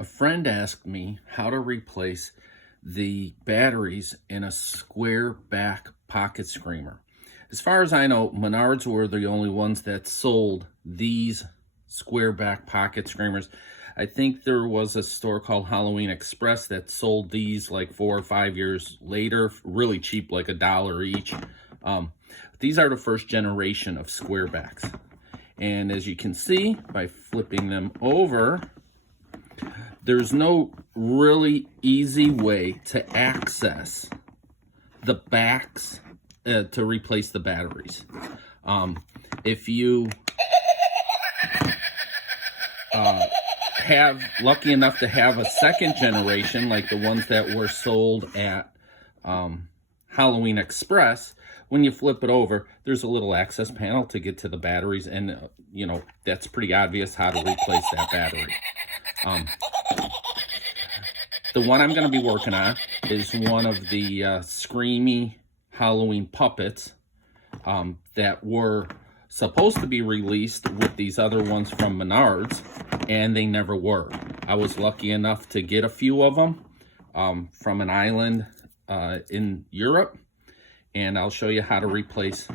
A friend asked me how to replace the batteries in a square back pocket screamer. As far as I know, Menards were the only ones that sold these square back pocket screamers. I think there was a store called Halloween Express that sold these like 4 or 5 years later, really cheap, like $1 each. These are the first generation of square backs. And as you can see, by flipping them over, there's no really easy way to access the backs to replace the batteries. If you have lucky enough to have a second generation, like the ones that were sold at Halloween Express, when you flip it over, there's a little access panel to get to the batteries, and you know, that's pretty obvious how to replace that battery. The one I'm going to be working on is one of the Screamy Halloween puppets that were supposed to be released with these other ones from Menards, and they never were. I was lucky enough to get a few of them from an island in Europe, and I'll show you how to replace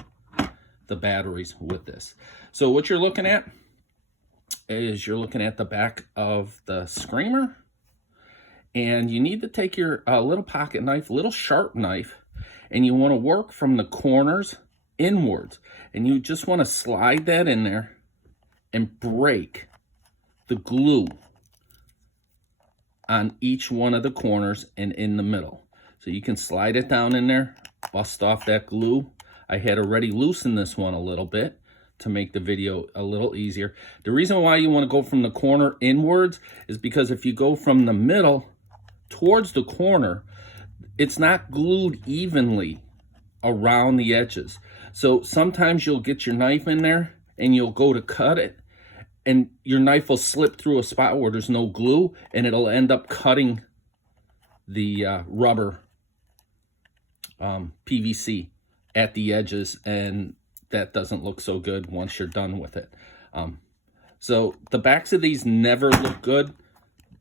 the batteries with this. So what you're looking at is you're looking at the back of the screamer, and you need to take your little pocket knife, little sharp knife, and you want to work from the corners inwards, and you just want to slide that in there and break the glue on each one of the corners and in the middle. So you can slide it down in there, bust off that glue. I had already loosened this one a little bit to make the video a little easier. The reason why you want to go from the corner inwards is because if you go from the middle towards the corner, it's not glued evenly around the edges. So sometimes you'll get your knife in there and you'll go to cut it, and your knife will slip through a spot where there's no glue, and it'll end up cutting the rubber PVC at the edges, and that doesn't look so good once you're done with it. So the backs of these never look good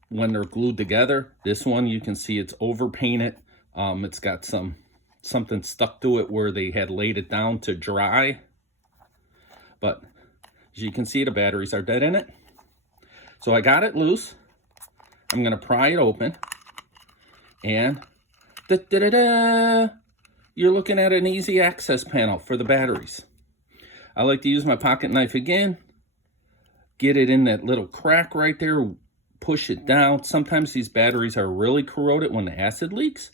when they're glued together. This one, you can see it's over painted. It's got something stuck to it where they had laid it down to dry. But as you can see, the batteries are dead in it. So I got it loose. I'm going to pry it open. And you're looking at an easy access panel for the batteries. I like to use my pocket knife again. Get it in that little crack right there. Push it down. Sometimes these batteries are really corroded when the acid leaks.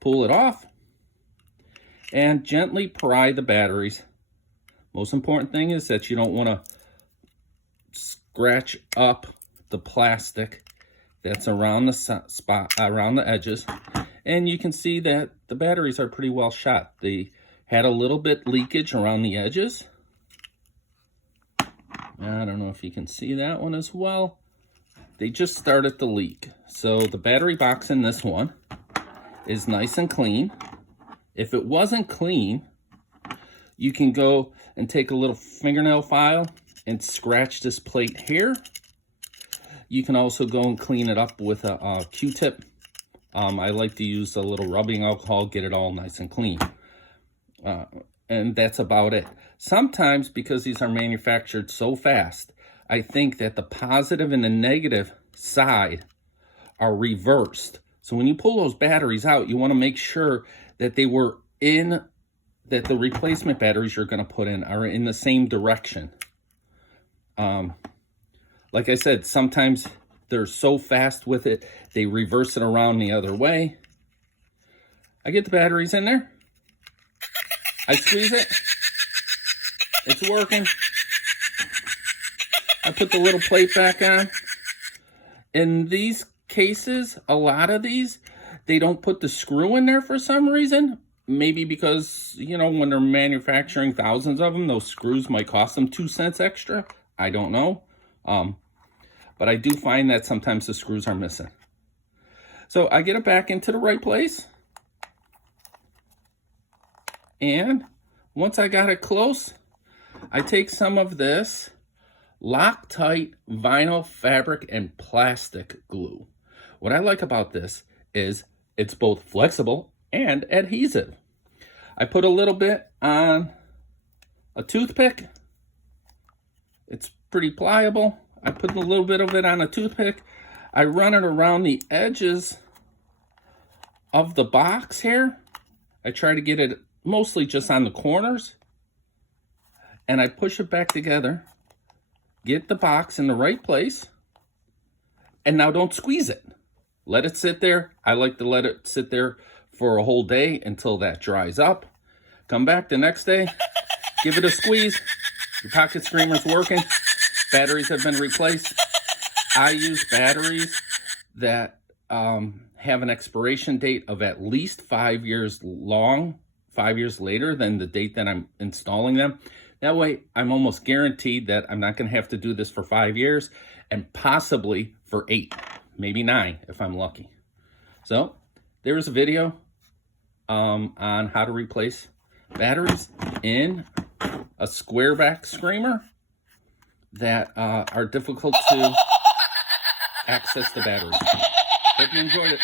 Pull it off. And gently pry the batteries. Most important thing is that you don't want to scratch up the plastic that's around the spot, around the edges. And you can see that the batteries are pretty well shot. They had a little bit leakage around the edges. I don't know if you can see that one as well. They just started to leak. So the battery box in this one is nice and clean. If it wasn't clean, you can go and take a little fingernail file and scratch this plate here. You can also go and clean it up with a Q-tip. I like to use a little rubbing alcohol, get it all nice and clean. And that's about it. Sometimes, because these are manufactured so fast, I think that the positive and the negative side are reversed. So when you pull those batteries out, you want to make sure that they were in, that the replacement batteries you're going to put in are in the same direction. Like I said, sometimes they're so fast with it, they reverse it around the other way. I get the batteries in there. I squeeze it. It's working. I put the little plate back on. In these cases, a lot of these, they don't put the screw in there for some reason. Maybe because, you know, when they're manufacturing thousands of them, those screws might cost them 2 cents extra. I don't know. But I do find that sometimes the screws are missing. So I get it back into the right place. And once I got it close, I take some of this Loctite vinyl, fabric, and plastic glue. What I like about this is it's both flexible and adhesive. I put a little bit on a toothpick. It's pretty pliable. I put a little bit of it on a toothpick. I run it around the edges of the box here. I try to get it mostly just on the corners. And I push it back together. Get the box in the right place. And now don't squeeze it. Let it sit there. I like to let it sit there for a whole day until that dries up. Come back the next day. Give it a squeeze. Your pocket screamer's working. Batteries have been replaced. I use batteries that have an expiration date of at least 5 years long, 5 years later than the date that I'm installing them. That way, I'm almost guaranteed that I'm not going to have to do this for 5 years and possibly for 8, maybe 9 if I'm lucky. So, there's a video on how to replace batteries in a square back screamer that are difficult to access the batteries. Hope you enjoyed it.